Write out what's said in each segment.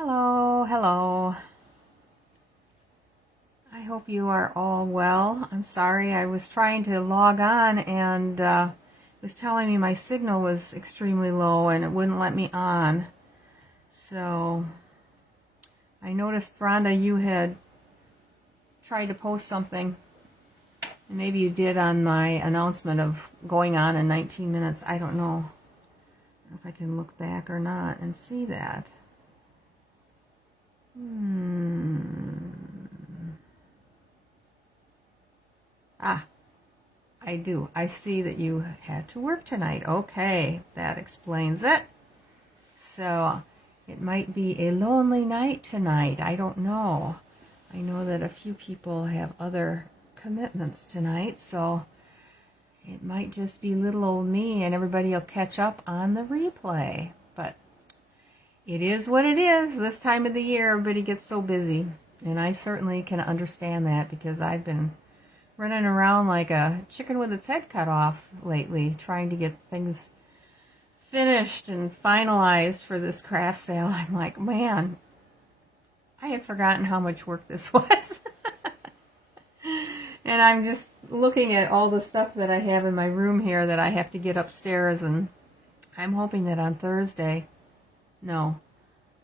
Hello, hello. I hope you are all well. I'm sorry, I was trying to log on and it was telling me my signal was extremely low and it wouldn't let me on. So I noticed, Rhonda, you had tried to post something. Maybe you did on my announcement of going on in 19 minutes. I don't know if I can look back or not and see that. I do. I see that you had to work tonight. Okay, that explains it. So it might be a lonely night tonight. I don't know. I know that a few people have other commitments tonight, so it might just be little old me and everybody will catch up on the replay. But it is what it is. This time of the year, everybody gets so busy. And I certainly can understand that because I've been running around like a chicken with its head cut off lately, trying to get things finished and finalized for this craft sale. I'm like, man, I had forgotten how much work this was. And I'm just looking at all the stuff that I have in my room here that I have to get upstairs, and I'm hoping that on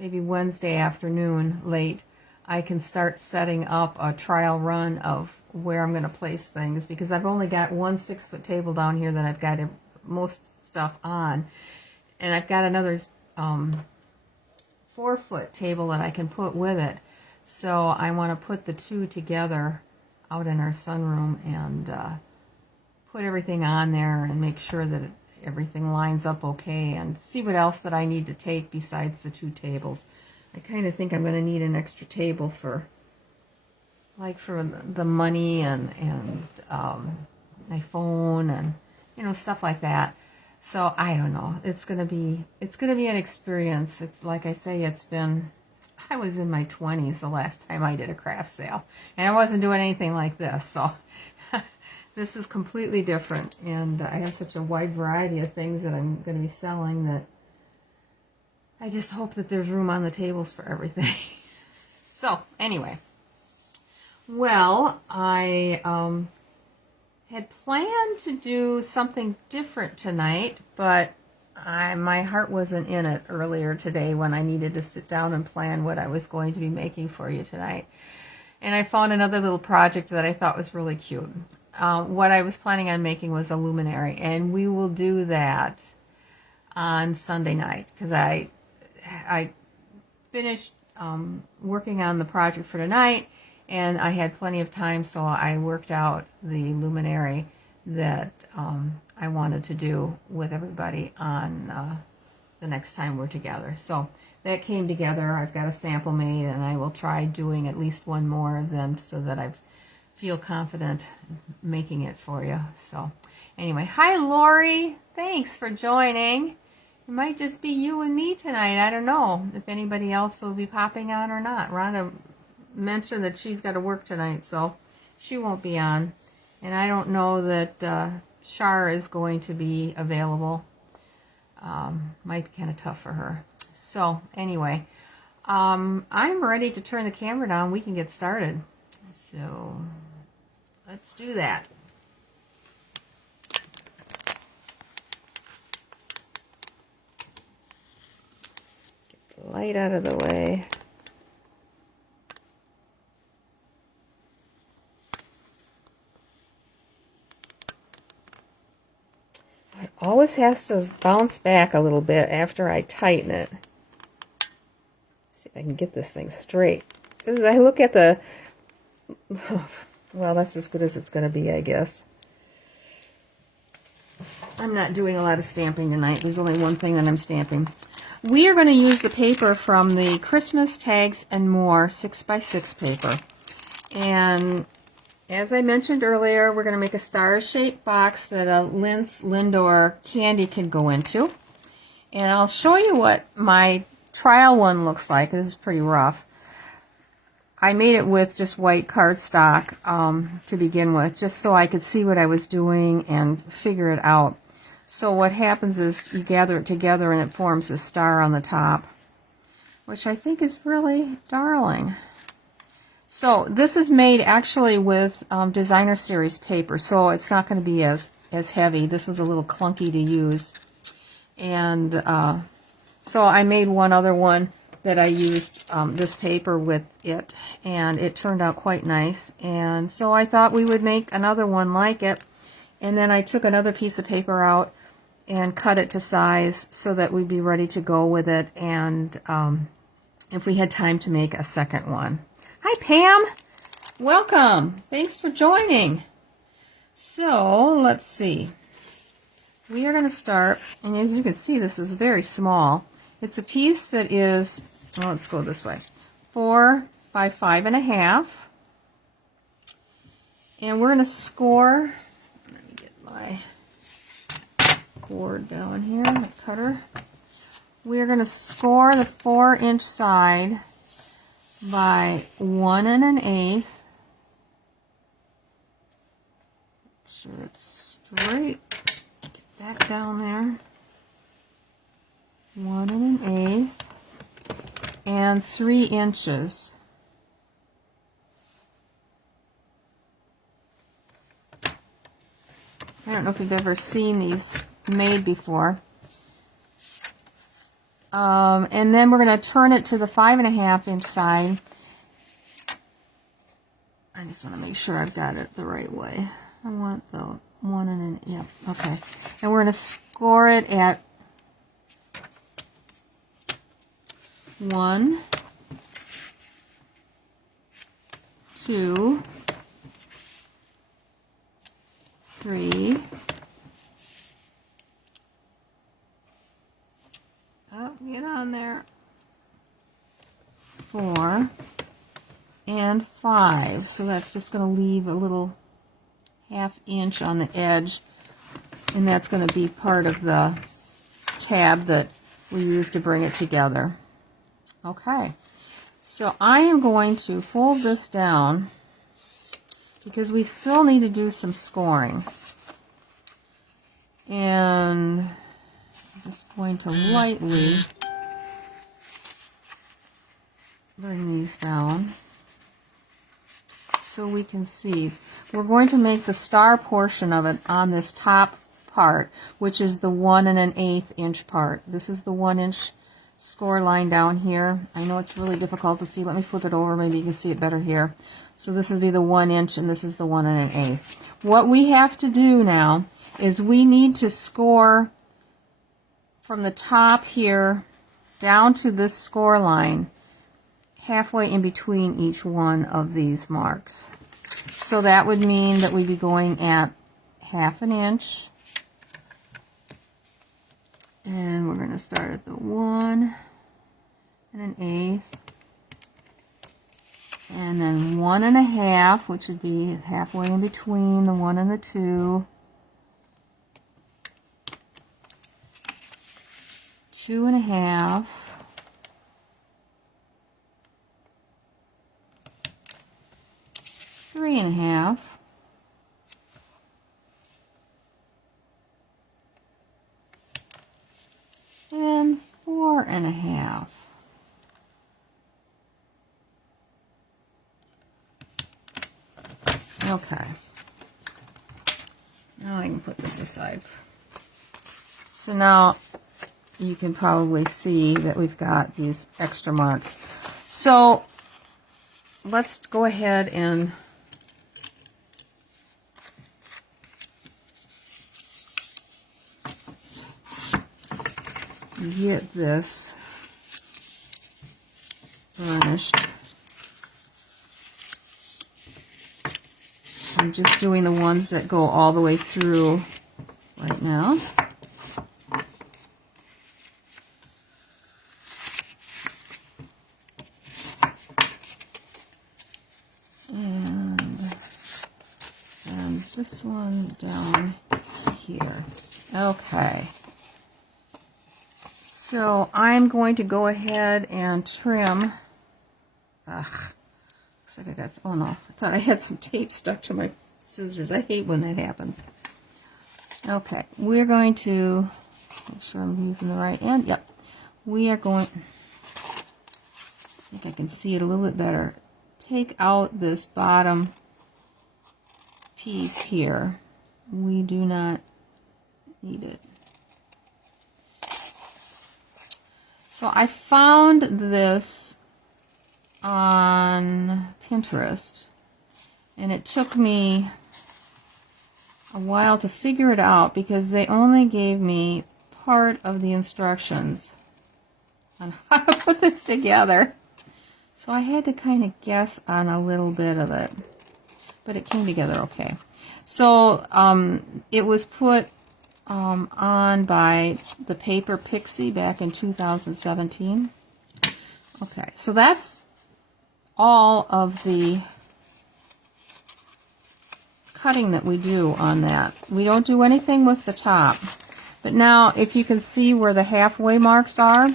maybe Wednesday afternoon late, I can start setting up a trial run of where I'm going to place things, because I've only got one 6-foot table down here that I've got most stuff on, and I've got another 4-foot table that I can put with it. So I want to put the two together out in our sunroom and put everything on there and make sure that everything lines up okay, and see what else that I need to take besides the two tables. I kind of think I'm going to need an extra table for the money and my phone and stuff like that. So I don't know. It's gonna be an experience. It's like I say, I was in my 20s the last time I did a craft sale, and I wasn't doing anything like this. So this is completely different, and I have such a wide variety of things that I'm going to be selling that I just hope that there's room on the tables for everything. So anyway, well, I had planned to do something different tonight, but my heart wasn't in it earlier today when I needed to sit down and plan what I was going to be making for you tonight. And I found another little project that I thought was really cute. What I was planning on making was a luminary, and we will do that on Sunday night, because I finished working on the project for tonight, and I had plenty of time, so I worked out the luminary that I wanted to do with everybody on the next time we're together. So that came together. I've got a sample made, and I will try doing at least one more of them so that I feel confident making it for you. So anyway, hi Lori, thanks for joining. It might just be you and me tonight. I don't know if anybody else will be popping on or not. Rhonda mentioned that she's got to work tonight, so she won't be on. And I don't know that Shar is going to be available. Might be kind of tough for her. So anyway, I'm ready to turn the camera down. We can get started. So let's do that. Get the light out of the way. It always has to bounce back a little bit after I tighten it. See if I can get this thing straight. Because I look at the... Well, that's as good as it's going to be, I guess. I'm not doing a lot of stamping tonight. There's only one thing that I'm stamping. We are going to use the paper from the Christmas Tags and More 6x6 paper. And as I mentioned earlier, we're going to make a star-shaped box that a Lindt Lindor candy can go into. And I'll show you what my trial one looks like. This is pretty rough. I made it with just white cardstock to begin with, just so I could see what I was doing and figure it out. So what happens is you gather it together and it forms a star on the top. which I think is really darling. So this is made actually with designer series paper, so it's not going to be as heavy. This was a little clunky to use. And so I made one other one that I used this paper with it, and it turned out quite nice. And so I thought we would make another one like it. And then I took another piece of paper out and cut it to size so that we'd be ready to go with it, and if we had time to make a second one. Hi Pam! Welcome! Thanks for joining. So let's see. We are going to start, and as you can see, this is very small. It's a piece that is, well, let's go this way, 4 by 5.5. And we're going to score, let me get my board down here, the cutter. We're going to score the 4-inch side by 1 1/8. Make sure it's straight. Get that down there. 1 1/8 and 3 inches. I don't know if you've ever seen these made before. And then we're going to turn it to the 5.5-inch side. I just want to make sure I've got it the right way. I want the 1 1/8. Yep, okay. And we're going to score it at 1, 2, 3. Oh, get on there. 4 and 5. So that's just going to leave a little 1/2 inch on the edge, and that's going to be part of the tab that we use to bring it together. Okay, so I am going to fold this down because we still need to do some scoring. And I'm just going to lightly bring these down so we can see. We're going to make the star portion of it on this top part, which is the 1 1/8 inch part. This is the 1-inch score line down here. I know it's really difficult to see. Let me flip it over. Maybe you can see it better here. So this would be the 1 inch, and this is the 1 1/8. What we have to do now is we need to score from the top here down to this score line, halfway in between each one of these marks. So that would mean that we'd be going at 1/2 inch. And we're going to start at the 1 1/8. And then 1 1/2, which would be halfway in between the 1 and the 2. 2 1/2. 3 1/2. And 4 1/2. Okay. Now I can put this aside. So now you can probably see that we've got these extra marks. So let's go ahead and get this burnished. I'm just doing the ones that go all the way through right now. And this one down here. Okay. So I'm going to go ahead and trim. Ugh. Looks like I got, oh no, I thought I had some tape stuck to my scissors. I hate when that happens. Okay, we're going to make sure I'm using the right end. Yep. We are going think I can see it a little bit better. Take out this bottom piece here. We do not need it. So I found this on Pinterest, and it took me a while to figure it out because they only gave me part of the instructions on how to put this together. So I had to kind of guess on a little bit of it, but it came together okay. So it was put on by the Paper Pixie back in 2017. Okay, so that's all of the cutting that we do on that. We don't do anything with the top. But now, if you can see where the halfway marks are,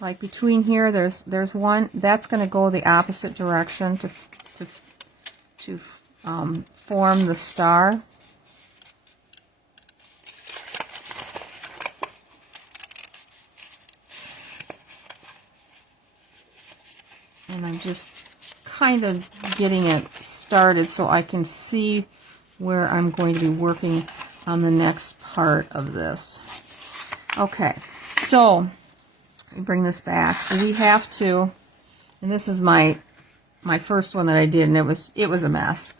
like between here, there's one. That's going to go the opposite direction to form the star. And I'm just kind of getting it started so I can see where I'm going to be working on the next part of this. Okay, so let me bring this back. We have to, and this is my first one that I did, and it was a mess.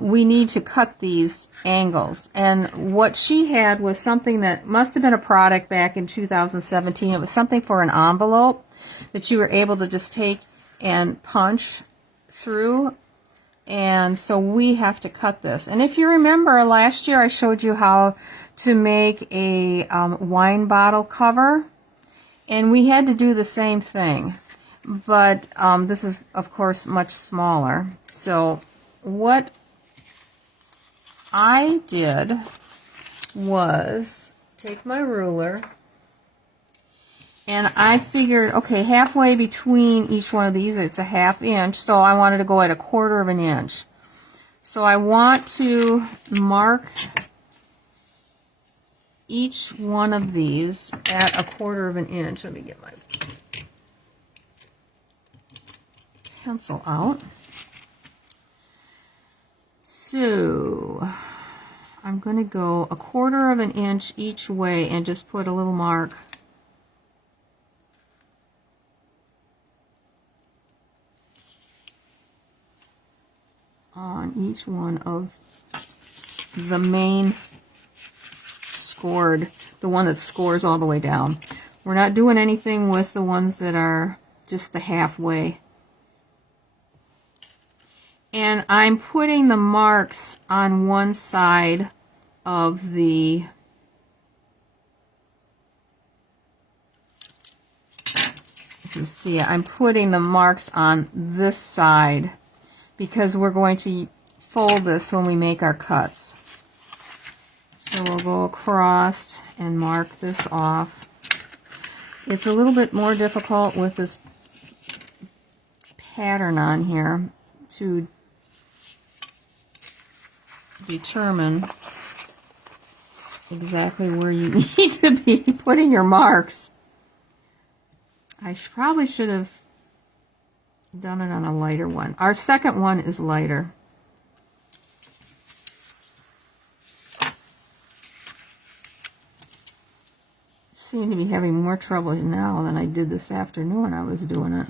We need to cut these angles, and what she had was something that must have been a product back in 2017. It was something for an envelope that you were able to just take and punch through, and so we have to cut this. And if you remember, last year I showed you how to make a wine bottle cover, and we had to do the same thing, but this is of course much smaller. So what I did was take my ruler, and I figured, okay, halfway between each one of these, it's a 1/2 inch, so I wanted to go at 1/4 of an inch. So I want to mark each one of these at 1/4 of an inch. Let me get my pencil out. So I'm going to go 1/4 of an inch each way and just put a little mark on each one of the main scored, the one that scores all the way down. We're not doing anything with the ones that are just the halfway. And I'm putting the marks on one side of the you can see it. I'm putting the marks on this side because we're going to fold this when we make our cuts. So we'll go across and mark this off. It's a little bit more difficult with this pattern on here to determine exactly where you need to be putting your marks. I probably should have done it on a lighter one. Our second one is lighter. Seem to be having more trouble now than I did this afternoon when I was doing it.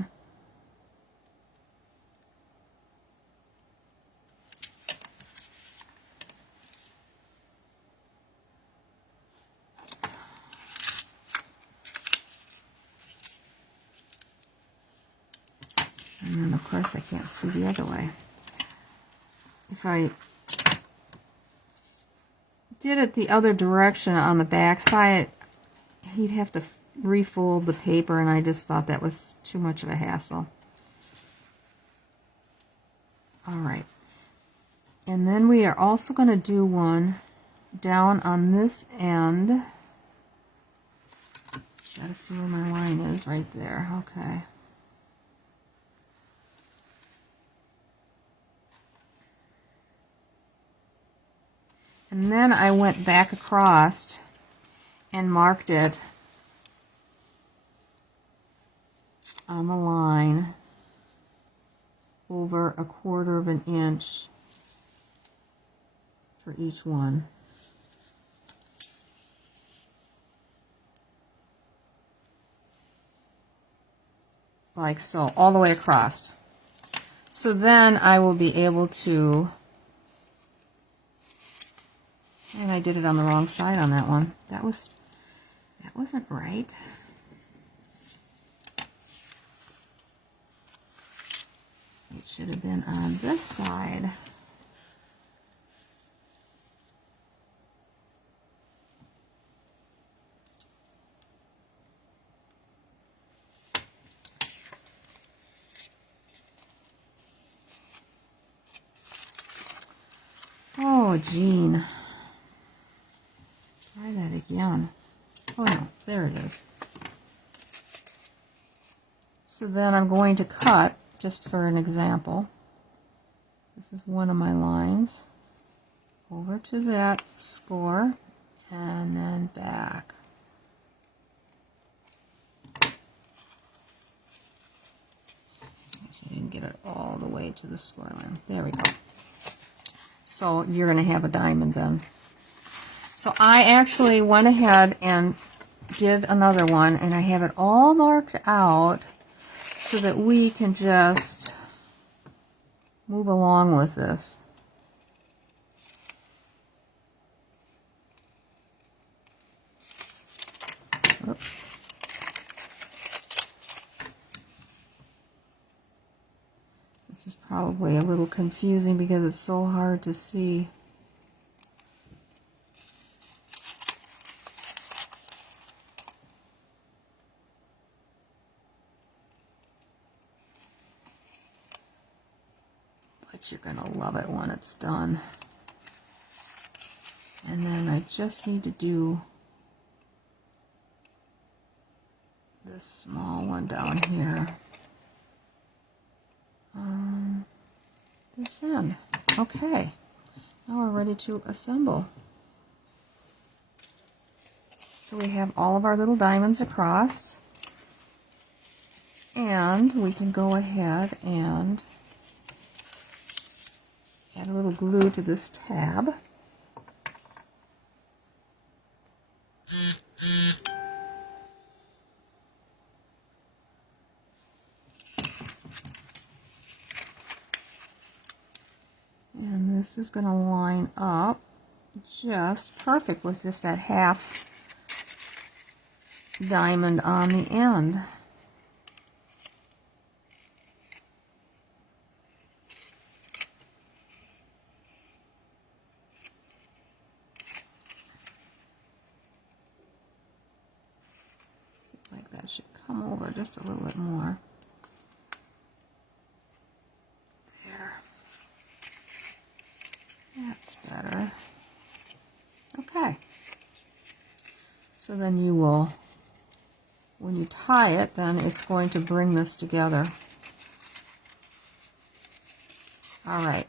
And then of course I can't see the other way. If I did it the other direction on the back side, you'd have to refold the paper, and I just thought that was too much of a hassle. Alright. And then we are also going to do one down on this end. Gotta see where my line is right there. Okay. And then I went back across and marked it on the line over 1/4 of an inch for each one. Like so, all the way across. So then I will be able to, and I did it on the wrong side on that one. That wasn't right. It should have been on this side. Oh, Jean. Try that again. Oh no, there it is. So then I'm going to cut, just for an example. This is one of my lines. Over to that score, and then back. I guess I didn't get it all the way to the score line. There we go. So you're going to have a diamond then. So I actually went ahead and did another one, and I have it all marked out so that we can just move along with this. Oops. This is probably a little confusing because it's so hard to see. But you're going to love it when it's done. And then I just need to do this small one down here. This end. Okay. Now we're ready to assemble. So we have all of our little diamonds across. And we can go ahead and add a little glue to this tab. And this is going to line up just perfect with just that half diamond on the end. Like that should come over just a little bit more. That's better. Okay. So then you will, when you tie it, then it's going to bring this together. All right.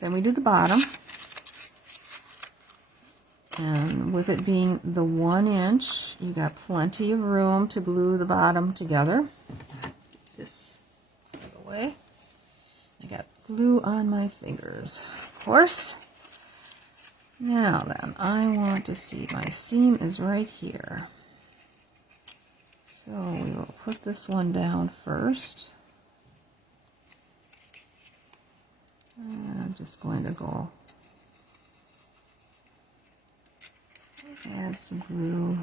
Then we do the bottom. And with it being the 1 inch, you got plenty of room to glue the bottom together. Get this out of the way. I got glue on my fingers, of course. Now then, I want to see, my seam is right here. So we will put this one down first. And I'm just going to go add some glue.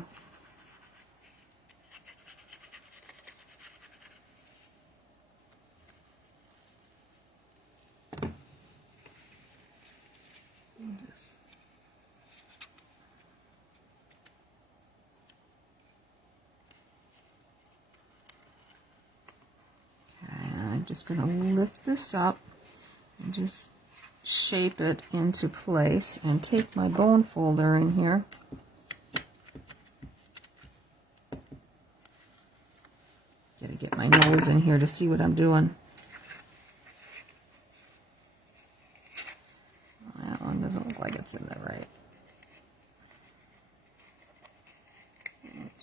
I'm just going to lift this up and just shape it into place and take my bone folder in here. Gotta get my nose in here to see what I'm doing. Well, that one doesn't look like it's in there right.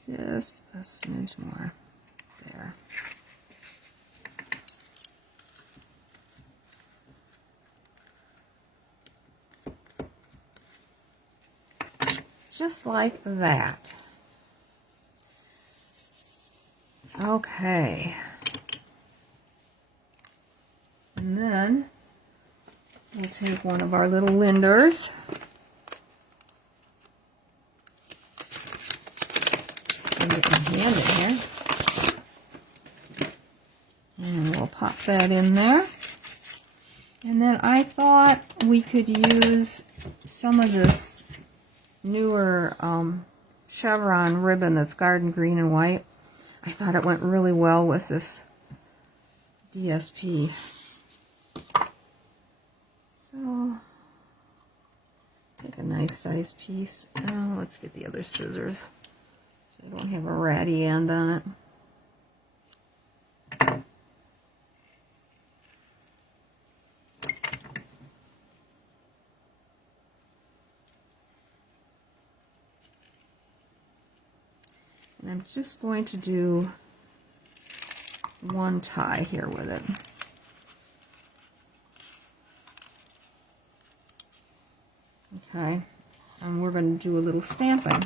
Just a smidge more there. just like that. Okay. And then we'll take one of our little Lindors. And get my hand in here. And we'll pop that in there. And then I thought we could use some of this newer chevron ribbon that's garden green and white. I thought it went really well with this DSP. So, take a nice size piece. Oh, let's get the other scissors so I don't have a ratty end on it. And I'm just going to do one tie here with it. Okay, and we're going to do a little stamping.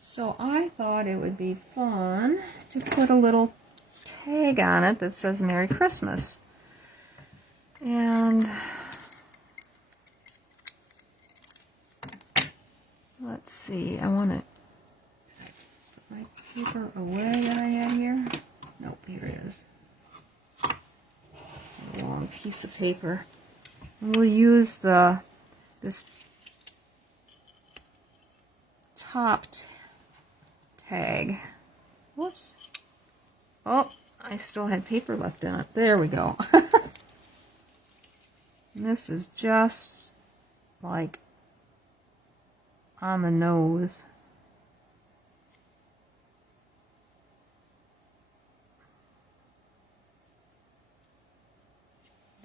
So I thought it would be fun to put a little tag on it that says Merry Christmas. And let's see, I want to put my paper away that I have here. Nope, here it is. A long piece of paper. And we'll use this top tag. Whoops. Oh, I still had paper left in it. There we go. And this is just like on the nose.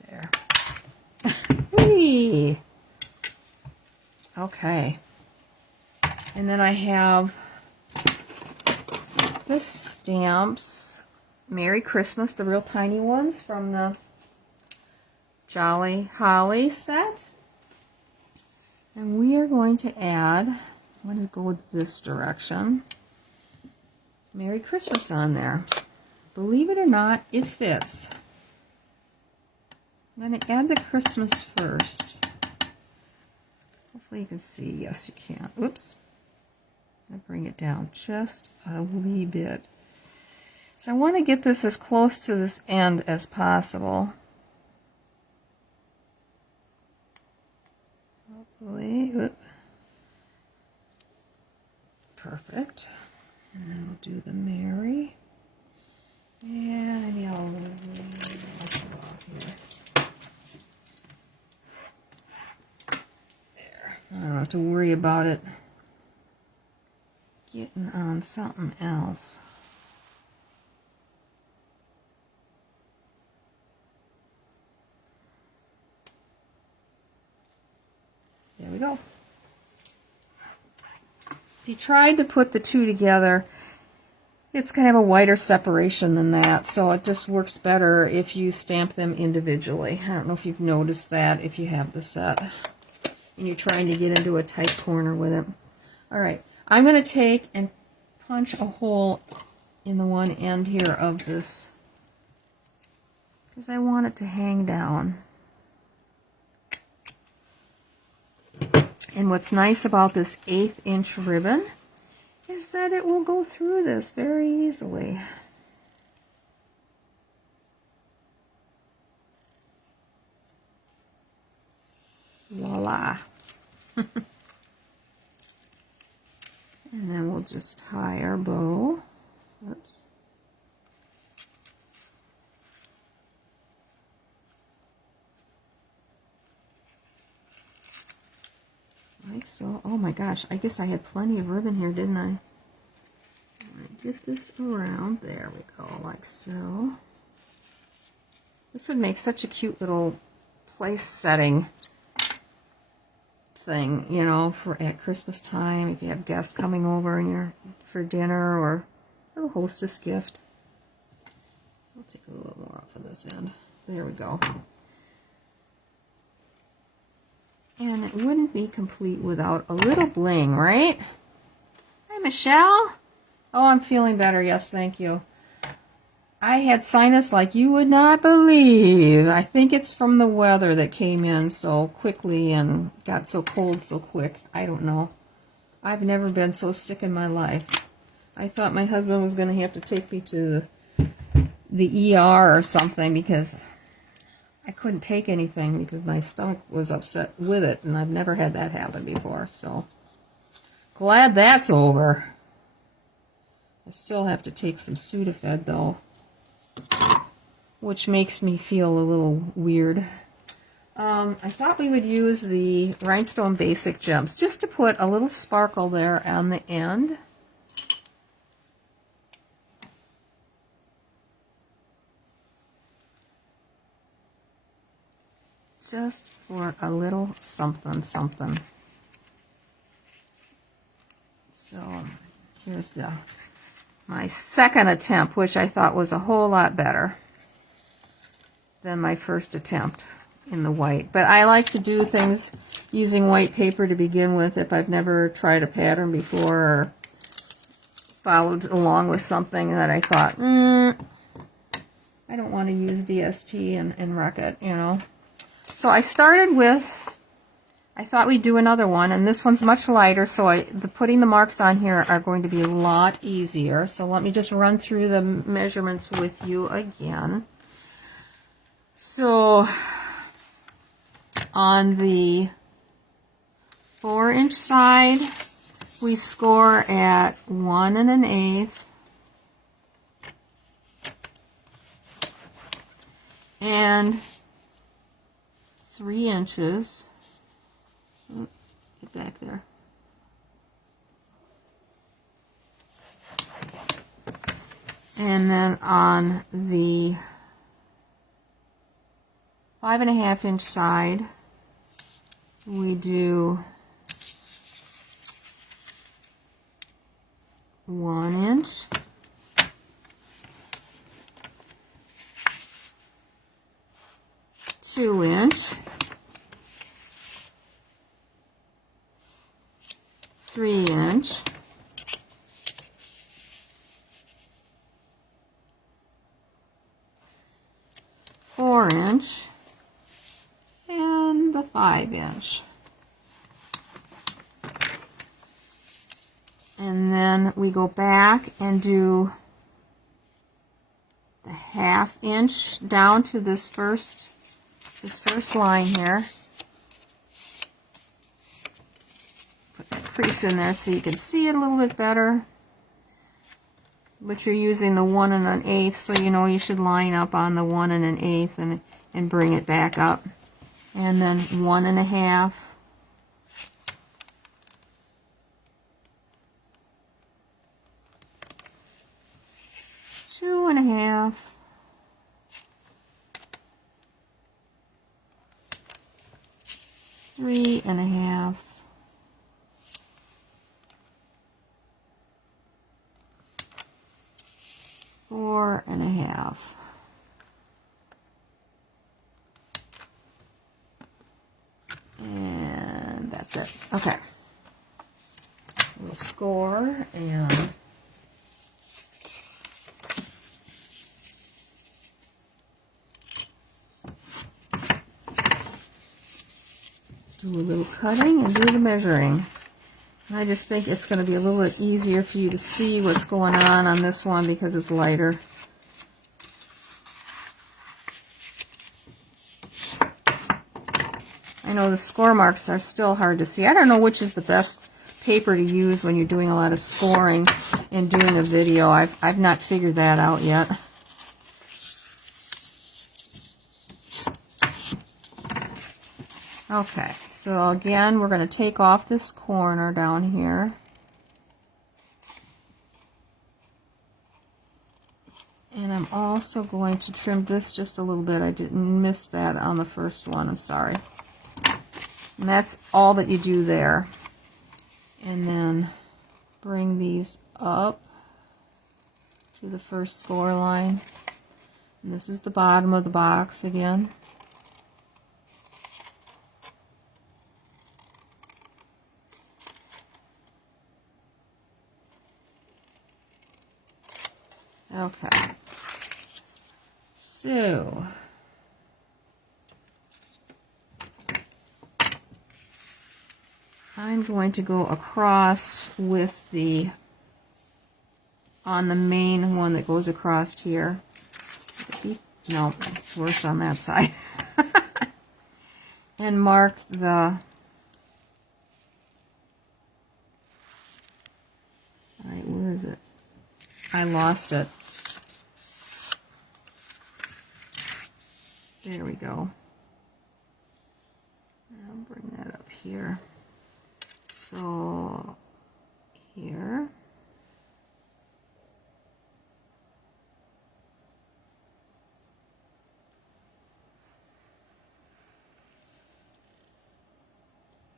There. Whee! Okay. And then I have the stamps, Merry Christmas, the real tiny ones from the Jolly Holly set. And we are going to add, I'm going to go this direction, Merry Christmas on there. Believe it or not, it fits. I'm going to add the Christmas first. Hopefully you can see. Yes, you can. Oops. I'm going to bring it down just a wee bit. So I want to get this as close to this end as possible. Hopefully. Oop. Perfect. And then we'll do the Merry. And maybe I'll off here. There. I don't have to worry about it getting on something else. There we go. If you tried to put the two together, it's going to have a wider separation than that, so it just works better if you stamp them individually. I don't know if you've noticed that if you have the set and you're trying to get into a tight corner with it. All right, I'm going to take and punch a hole in the one end here of this because I want it to hang down. And what's nice about this 1/8 inch ribbon is that it will go through this very easily. Voila. And then we'll just tie our bow. Oops. Like so. Oh my gosh, I guess I had plenty of ribbon here, didn't I? Get this around. There we go, like so. This would make such a cute little place setting thing, you know, for at Christmas time if you have guests coming over and you're for dinner or a little hostess gift. I'll take a little more off of this end. There we go. And it wouldn't be complete without a little bling, right? Hi, Michelle. Oh, I'm feeling better. Yes, thank you. I had sinus like you would not believe. I think it's from the weather that came in so quickly and got so cold so quick. I don't know. I've never been so sick in my life. I thought my husband was going to have to take me to the ER or something because I couldn't take anything because my stomach was upset with it, and I've never had that happen before, so glad that's over. I still have to take some Sudafed, though, which makes me feel a little weird. I thought we would use the Rhinestone Basic Gems just to put a little sparkle there on the end. Just for a little something, something. So here's my second attempt, which I thought was a whole lot better than my first attempt in the white. But I like to do things using white paper to begin with if I've never tried a pattern before or followed along with something that I thought, I don't want to use DSP and wreck it, you know. So I started with, I thought we'd do another one, and this one's much lighter, so putting the marks on here are going to be a lot easier. So let me just run through the measurements with you again. So on the 4-inch side, we score at 1 1/8. And 3 inches. Oh, get back there. And then on the 5 1/2 inch side, we do 1 inch. 2 inch, 3 inch, 4 inch, and the 5 inch. And then we go back and do the 1/2 inch down to this first line here. Put that crease in there so you can see it a little bit better. But you're using the 1 1/8, so you know you should line up on the 1 1/8 and bring it back up. And then 1 1/2. 2 1/2. 3 1/2. 4 1/2. And that's it. Okay. We'll score and do a little cutting and do the measuring. I just think it's going to be a little bit easier for you to see what's going on this one because it's lighter. I know the score marks are still hard to see. I don't know which is the best paper to use when you're doing a lot of scoring and doing a video. I've not figured that out yet. Okay, so again, we're going to take off this corner down here. And I'm also going to trim this just a little bit. I didn't miss that on the first one, I'm sorry. And that's all that you do there. And then bring these up to the first score line. And this is the bottom of the box again. Okay. So, I'm going to go across with on the main one that goes across here. No, it's worse on that side. And mark the, alright, where is it? I lost it. There we go. I'll bring that up here. So, here.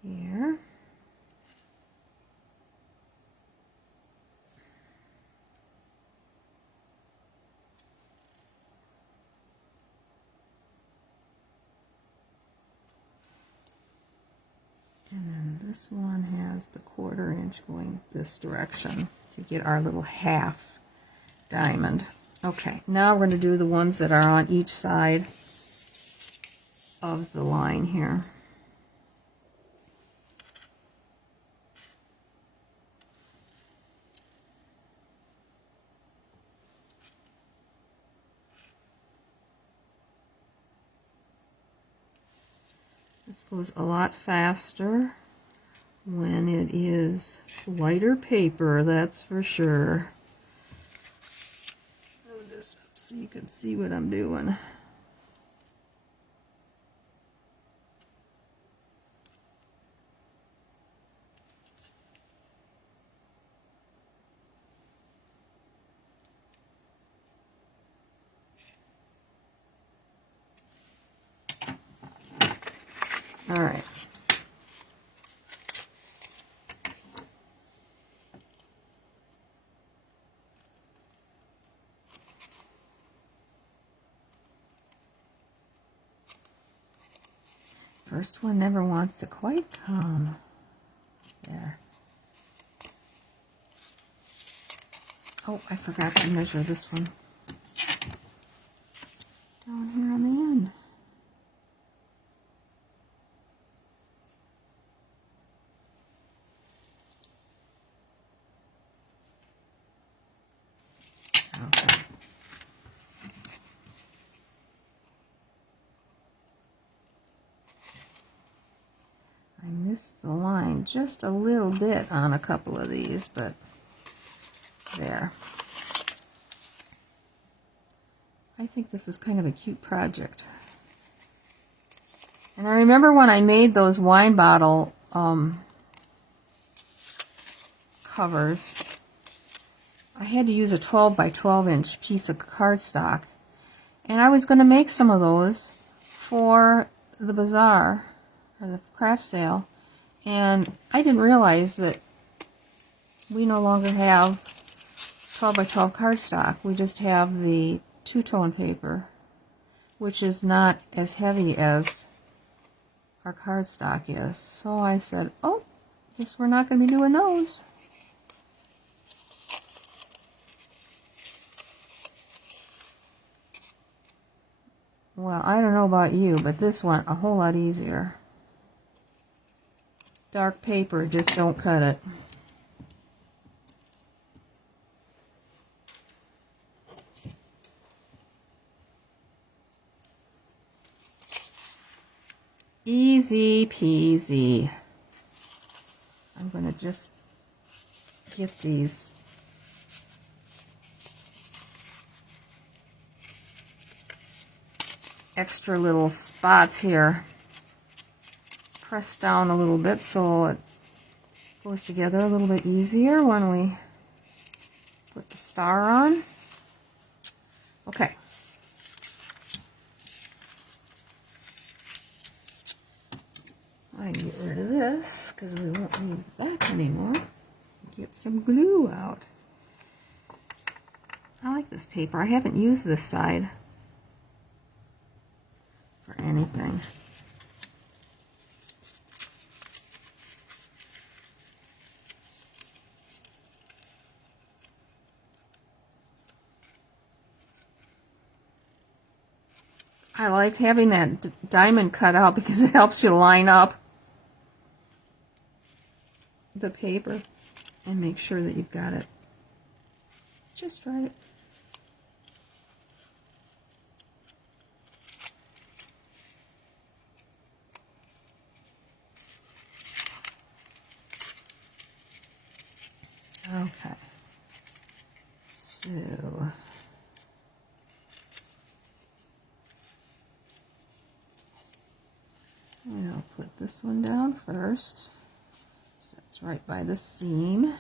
Here. And then this one has the 1/4 inch going this direction to get our little half diamond. Okay, now we're going to do the ones that are on each side of the line here. This goes a lot faster when it is lighter paper, that's for sure. Move this up so you can see what I'm doing. All right. First one never wants to quite come. There. Oh, I forgot to measure this one. Down here on the end. Okay. I missed the line just a little bit on a couple of these, but there. I think this is kind of a cute project. And I remember when I made those wine bottle covers, I had to use a 12 by 12 inch piece of cardstock. And I was going to make some of those for the bazaar, or the craft sale. And I didn't realize that we no longer have 12 by 12 cardstock. We just have the two-tone paper, which is not as heavy as our cardstock is. So I said, oh, guess we're not going to be doing those. Well, I don't know about you, but this went a whole lot easier. Dark paper, just don't cut it. Easy peasy. I'm going to just get these extra little spots here pressed down a little bit so it goes together a little bit easier when we put the star on. Okay. I can get rid of this because we won't need that anymore. Get some glue out. I like this paper. I haven't used this side for anything. I like having that diamond cut out because it helps you line up the paper and make sure that you've got it just right. Okay, so I'll put this one down first. So it's right by the seam.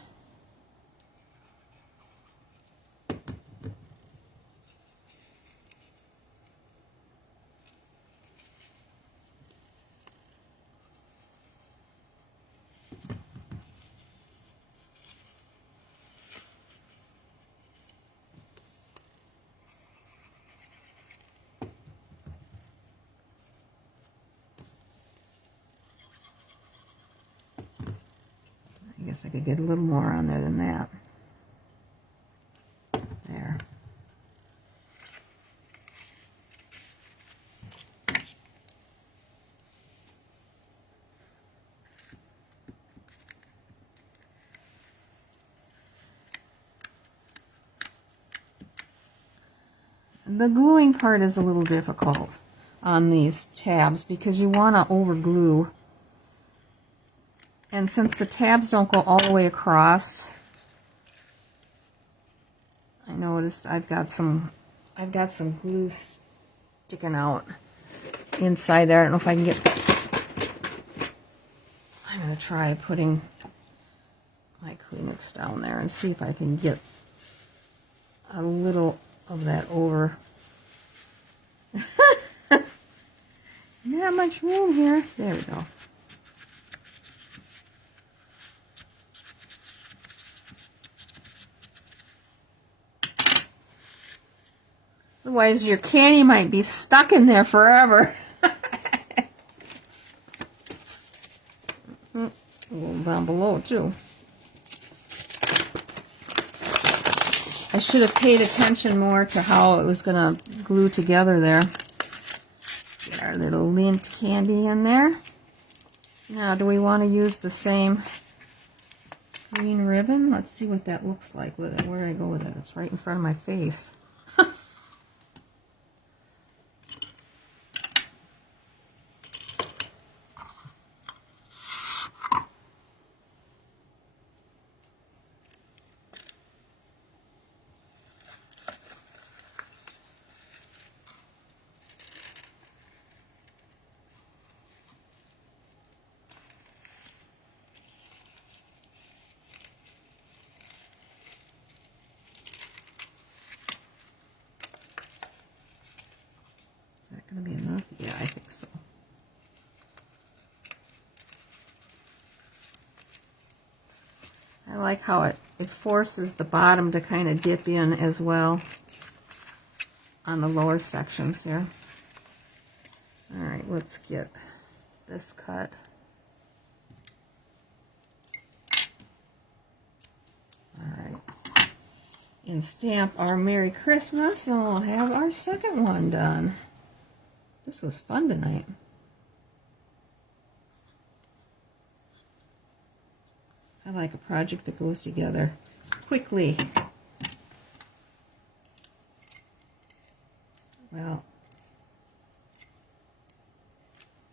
I guess I could get a little more on there than that. There. The gluing part is a little difficult on these tabs because you want to over glue. And since the tabs don't go all the way across, I noticed I've got some glue sticking out inside there. I don't know if I can get. I'm gonna try putting my Kleenex down there and see if I can get a little of that over. Not much room here. There we go. Otherwise, your candy might be stuck in there forever. A little down below, too. I should have paid attention more to how it was going to glue together there. Get our little Lindt candy in there. Now, do we want to use the same green ribbon? Let's see what that looks like with it. Where did I go with it? It's right in front of my face. Gonna be enough? Yeah, I think so. I like how it forces the bottom to kind of dip in as well on the lower sections here. All right, let's get this cut. All right. And stamp our Merry Christmas, and we'll have our second one done. This was fun tonight. I like a project that goes together quickly. Well,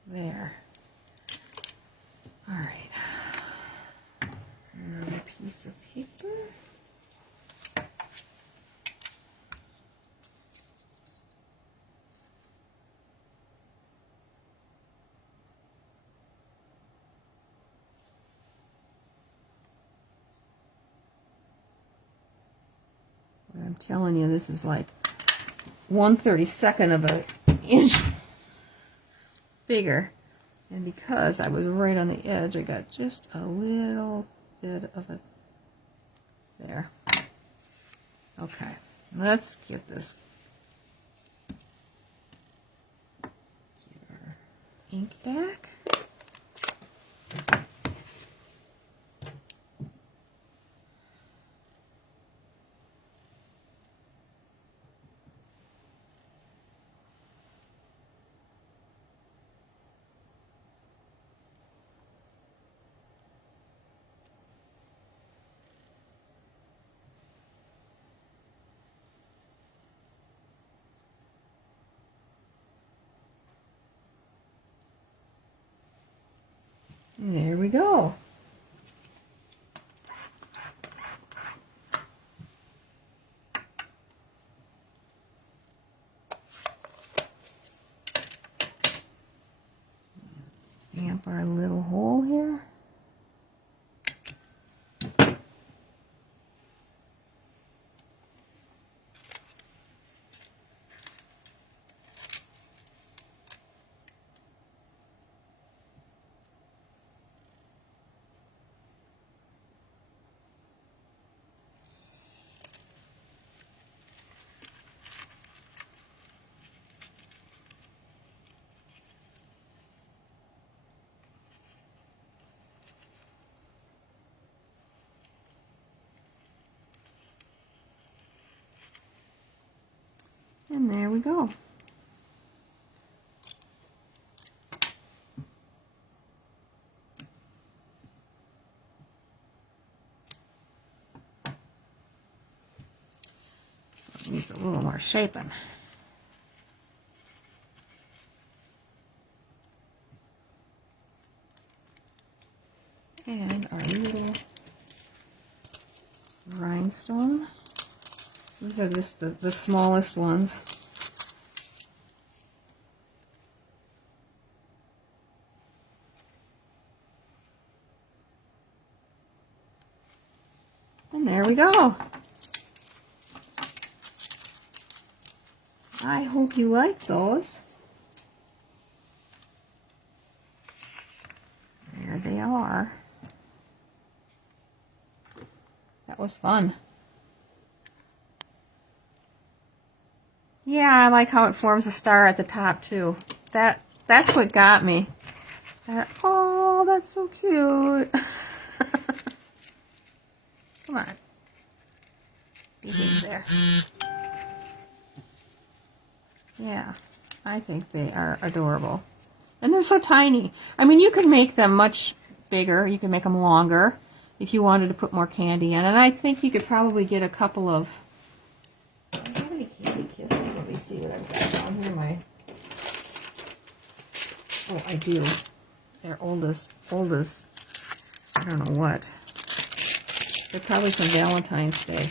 there. All right. Another piece of paper. I'm telling you, this is like 1/32 of an inch bigger. And because I was right on the edge, I got just a little bit of it there. Okay, let's get this ink back. we go. Stamp our little hole here. And there we go. So it needs a little more shaping. And our little rhinestone. These are just the smallest ones. And there we go. I hope you like those. There they are. That was fun. Yeah, I like how it forms a star at the top too. That's what got me. Oh, that's so cute. Come on. Behave there. Yeah, I think they are adorable. And they're so tiny. I mean, you could make them much bigger. You can make them longer if you wanted to put more candy in. And I think you could probably get a couple of... Do I have any candy kisses? Let me see what I've got down here. Oh, I do. They're oldest, I don't know what. They're probably from Valentine's Day.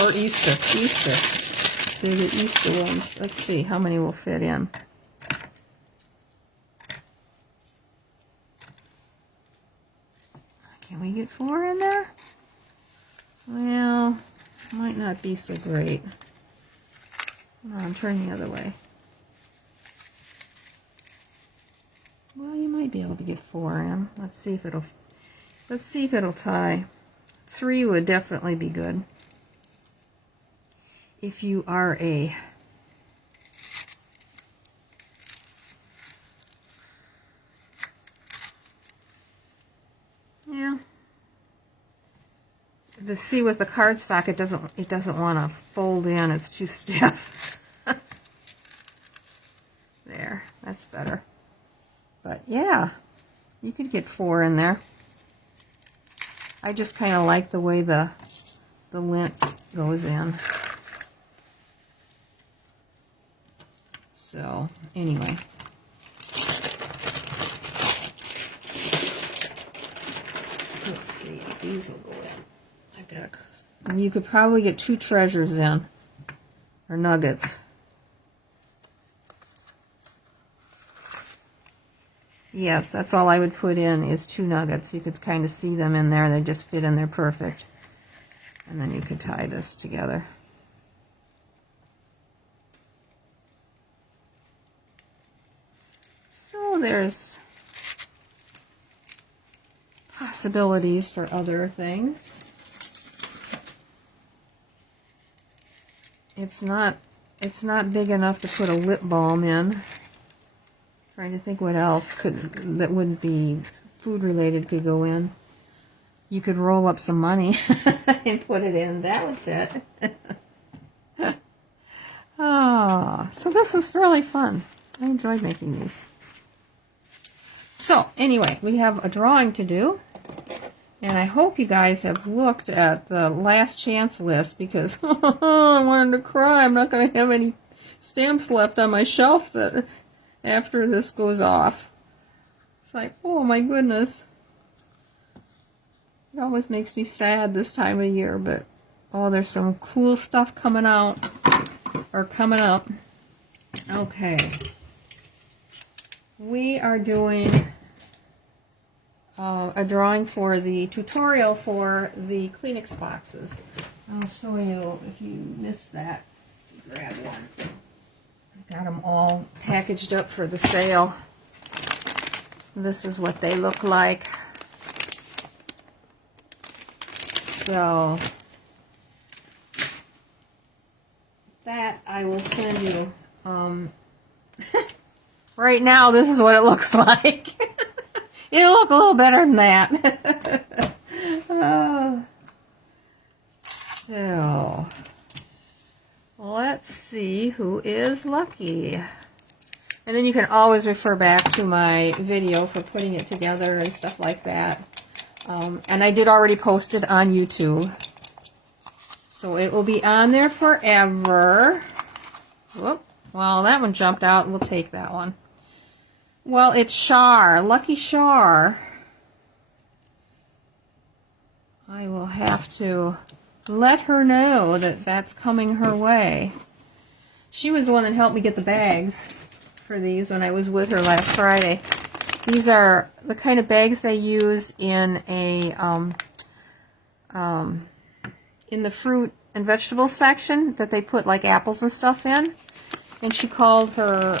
Or Easter. They're the Easter ones. Let's see how many will fit in. Can we get 4 in there? Well, might not be so great. Come on, turn the other way. Well, you might be able to get 4 in. Let's see if it'll tie. 3 would definitely be good. If you are a see with the cardstock, it doesn't want to fold in. It's too stiff. There, that's better. But yeah, you could get 4 in there. I just kind of like the way the lint goes in. So anyway. Let's see if these will go in. And you could probably get 2 treasures in, or nuggets. Yes, that's all I would put in is 2 nuggets. You could kind of see them in there. They just fit in there perfect. And then you could tie this together. So there's possibilities for other things. It's not big enough to put a lip balm in. Trying to think what else that wouldn't be food related could go in. You could roll up some money and put it in. That would fit. So this was really fun. I enjoyed making these. So anyway, we have a drawing to do. And I hope you guys have looked at the last chance list, because I wanted to cry. I'm not going to have any stamps left on my shelf that after this goes off. It's like, oh my goodness. It always makes me sad this time of year, but oh, there's some cool stuff coming out, or coming up. Okay. We are doing a drawing for the tutorial for the Kleenex boxes. I'll show you if you missed that. Grab one. I got them all packaged up for the sale. This is what they look like. So that I will send you. Right now, this is what it looks like. It'll look a little better than that. So let's see who is lucky. And then you can always refer back to my video for putting it together and stuff like that. And I did already post it on YouTube. So it will be on there forever. Whoop. Well, that one jumped out. We'll take that one. Well, it's Char. Lucky Char. I will have to let her know that that's coming her way. She was the one that helped me get the bags for these when I was with her last Friday. These are the kind of bags they use in a in the fruit and vegetable section that they put like apples and stuff in. And she called her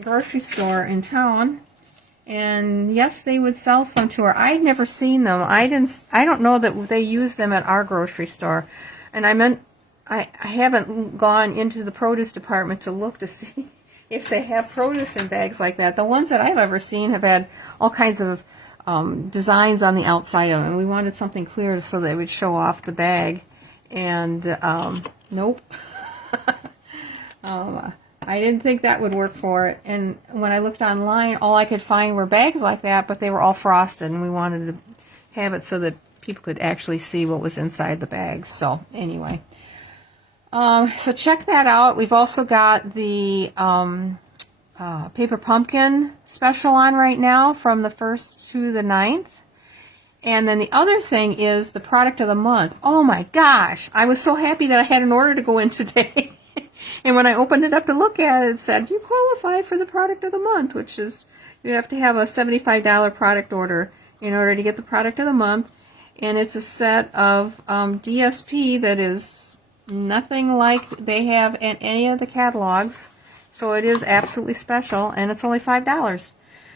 grocery store in town, and yes, they would sell some to her. I'd never seen them. I don't know that they use them at our grocery store. And I haven't gone into the produce department to look to see if they have produce in bags like that. The ones that I've ever seen have had all kinds of designs on the outside of them. And we wanted something clear so that it would show off the bag. And nope. I didn't think that would work for it. And when I looked online, all I could find were bags like that, but they were all frosted. And we wanted to have it so that people could actually see what was inside the bags. So anyway. So check that out. We've also got the Paper Pumpkin special on right now from the 1st to the 9th. And then the other thing is the product of the month. Oh my gosh, I was so happy that I had an order to go in today. And when I opened it up to look at it, it said, you qualify for the product of the month, which is you have to have a $75 product order in order to get the product of the month. And it's a set of DSP that is nothing like they have in any of the catalogs. So it is absolutely special, and it's only $5.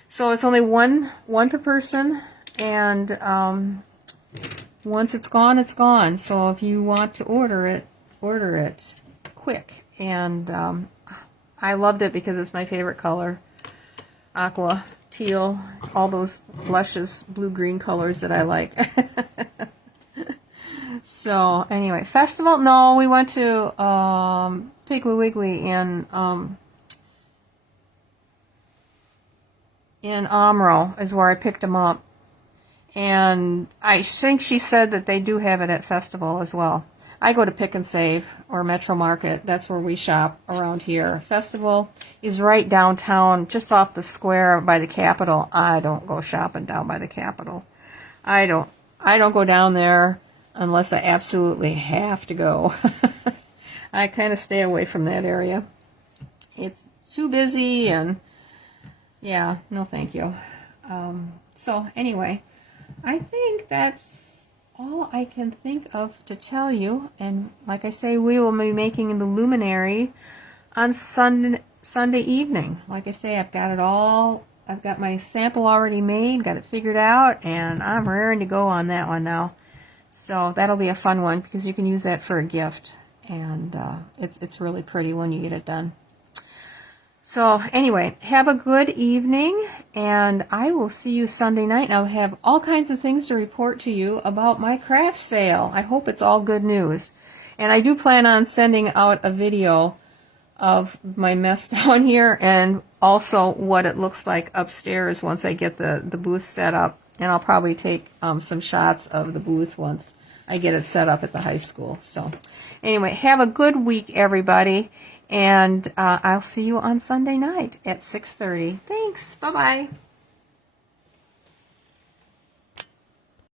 So it's only one per person, and once it's gone, it's gone. So if you want to order it quick. And I loved it because it's my favorite color. Aqua, teal, all those luscious blue-green colors that I like. So anyway, festival? No, we went to Piggly Wiggly in Omro is where I picked them up. And I think she said that they do have it at Festival as well. I go to Pick and Save or Metro Market. That's where we shop around here. Festival is right downtown, just off the square by the Capitol. I don't go shopping down by the Capitol. I don't go down there unless I absolutely have to go. I kind of stay away from that area. It's too busy, and yeah, no thank you. So anyway, I think that's all I can think of to tell you. And like I say, we will be making the luminary on Sunday evening. Like I say, I've got it all. I've got my sample already made, got it figured out, and I'm raring to go on that one now. So that'll be a fun one because you can use that for a gift, and it's really pretty when you get it done. So anyway, have a good evening, and I will see you Sunday night. And I'll have all kinds of things to report to you about my craft sale. I hope it's all good news. And I do plan on sending out a video of my mess down here and also what it looks like upstairs once I get the booth set up. And I'll probably take some shots of the booth once I get it set up at the high school. So anyway, have a good week, everybody. And I'll see you on Sunday night at 6:30. Thanks. Bye-bye.